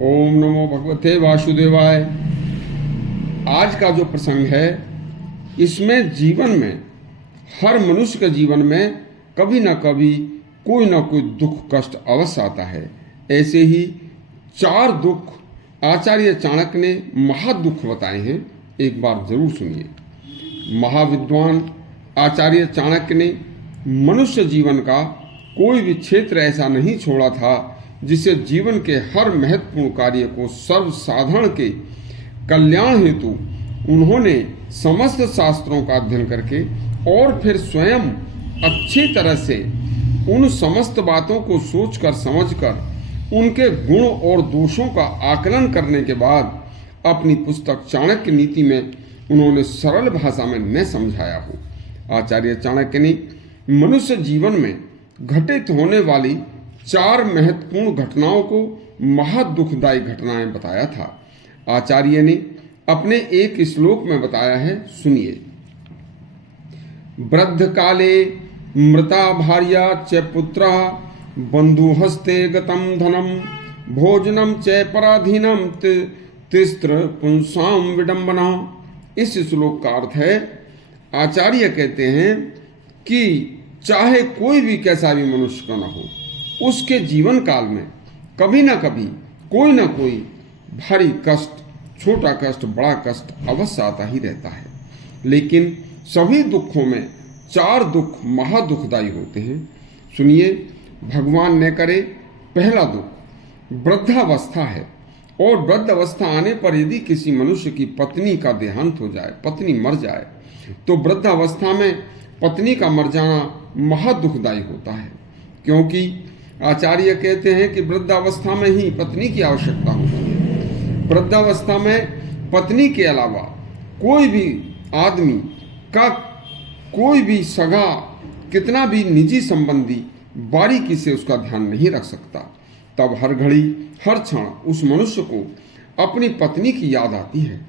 ओम नमो भगवते वासुदेवाय। आज का जो प्रसंग है इसमें जीवन में हर मनुष्य के जीवन में कभी ना कभी कोई ना कोई दुख कष्ट अवश्य आता है। ऐसे ही 4 दुख आचार्य चाणक्य ने महादुख बताए हैं, एक बार जरूर सुनिए। महाविद्वान आचार्य चाणक्य ने मनुष्य जीवन का कोई भी क्षेत्र ऐसा नहीं छोड़ा था जिसे जीवन के हर महत्वपूर्ण कार्य को सर्वसाधारण के कल्याण हेतु उन्होंने समस्त शास्त्रों का अध्ययन करके और फिर स्वयं अच्छी तरह से उन समस्त बातों को सोचकर समझकर उनके गुण और दोषों का आकलन करने के बाद अपनी पुस्तक चाणक्य नीति में उन्होंने सरल भाषा में न समझाया हो। आचार्य चाणक्य ने मनुष्य जीवन में घटित होने वाली 4 महत्वपूर्ण घटनाओं को महादुखदायी घटनाएं बताया था। आचार्य ने अपने एक श्लोक में बताया है, सुनिए। वृद्ध काले मृता भार्या च पुत्रा बंधु हस्ते गतम धनम भोजनम च पराधीनम तिस्त्र पुंसाम विडंबना। इस श्लोक का अर्थ है, आचार्य कहते हैं कि चाहे कोई भी कैसा भी मनुष्य का न हो, उसके जीवन काल में कभी ना कभी कोई ना कोई भारी कष्ट, छोटा कष्ट, बड़ा कष्ट अवश्य आता ही रहता है। लेकिन सभी दुखों में 4 दुख महादुखदायी होते हैं। सुनिए, भगवान ने करे। पहला दुख वृद्धावस्था है, और वृद्धावस्था आने पर यदि किसी मनुष्य की पत्नी का देहांत हो जाए, पत्नी मर जाए, तो वृद्धावस्था में पत्नी का मर जाना महादुखदायी होता है। क्योंकि आचार्य कहते हैं कि वृद्धावस्था में ही पत्नी की आवश्यकता होती है। वृद्धावस्था में पत्नी के अलावा कोई भी आदमी का कोई भी सगा, कितना भी निजी संबंधी बारीकी से उसका ध्यान नहीं रख सकता। तब हर घड़ी हर क्षण उस मनुष्य को अपनी पत्नी की याद आती है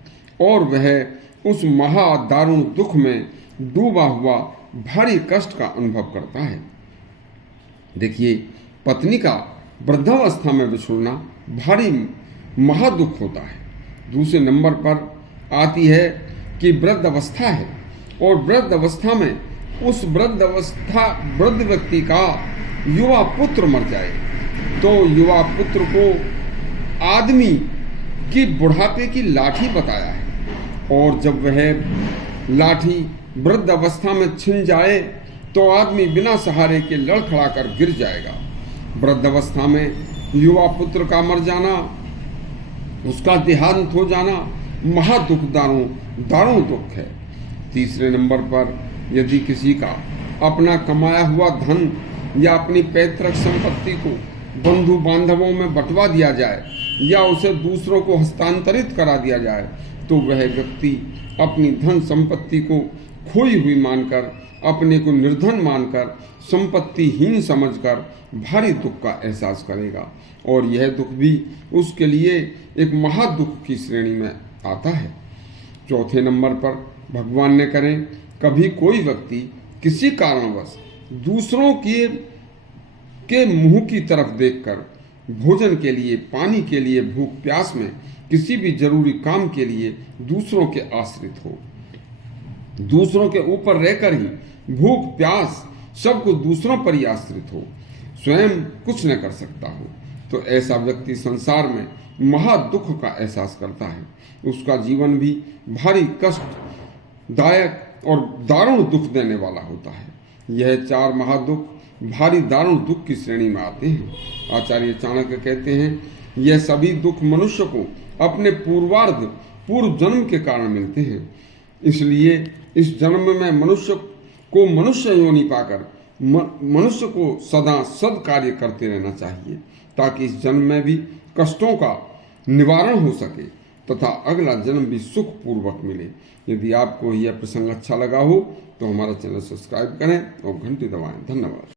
और वह उस महादारुण दुख में डूबा हुआ भारी कष्ट का अनुभव करता है। देखिए, पत्नी का वृद्धावस्था में बिछुड़ना भारी महादुख होता है। दूसरे नंबर पर आती है कि वृद्ध अवस्था है, और वृद्ध अवस्था में उस वृद्ध व्यक्ति का युवा पुत्र मर जाए, तो युवा पुत्र को आदमी की बुढ़ापे की लाठी बताया है, और जब वह लाठी वृद्ध अवस्था में छिन जाए तो आदमी बिना सहारे के लड़खड़ा कर गिर जाएगा। वृद्ध अवस्था में युवा पुत्र का मर जाना, उसका देहांत हो जाना दारुण दुख है। तीसरे नंबर पर यदि किसी का अपना कमाया हुआ धन या अपनी पैतृक संपत्ति को बंधु बांधवों में बंटवा दिया जाए या उसे दूसरों को हस्तांतरित करा दिया जाए, तो वह व्यक्ति अपनी धन संपत्ति को खोई हुई मानकर, अपने को निर्धन मानकर, संपत्तिहीन समझकर भारी दुख का एहसास करेगा, और यह दुख भी उसके लिए एक महादुख की श्रेणी में आता है। चौथे नंबर पर भगवान ने करें, कभी कोई व्यक्ति किसी कारणवश दूसरों के मुंह की तरफ देखकर भोजन के लिए, पानी के लिए, भूख प्यास में, किसी भी जरूरी काम के लिए दूसरों के आश्रित हो, दूसरों के ऊपर रहकर ही भूख प्यास सब कुछ दूसरों पर ही आश्रित हो, स्वयं कुछ न कर सकता हो, तो ऐसा व्यक्ति संसार में महादुख का एहसास करता है। उसका जीवन भी भारी कष्टदायक और दारुण दुख देने वाला होता है। यह 4 महादुख भारी दारुण दुख की श्रेणी में आते हैं। आचार्य चाणक्य कहते हैं, यह सभी दुख मनुष्य को अपने पूर्व जन्म के कारण मिलते हैं। इसलिए इस जन्म में मनुष्य को मनुष्य योनि पाकर मनुष्य को सदा सद कार्य करते रहना चाहिए, ताकि इस जन्म में भी कष्टों का निवारण हो सके तथा अगला जन्म भी सुख पूर्वक मिले। यदि आपको यह प्रसंग अच्छा लगा हो तो हमारा चैनल सब्सक्राइब करें और घंटी दबाएं। धन्यवाद।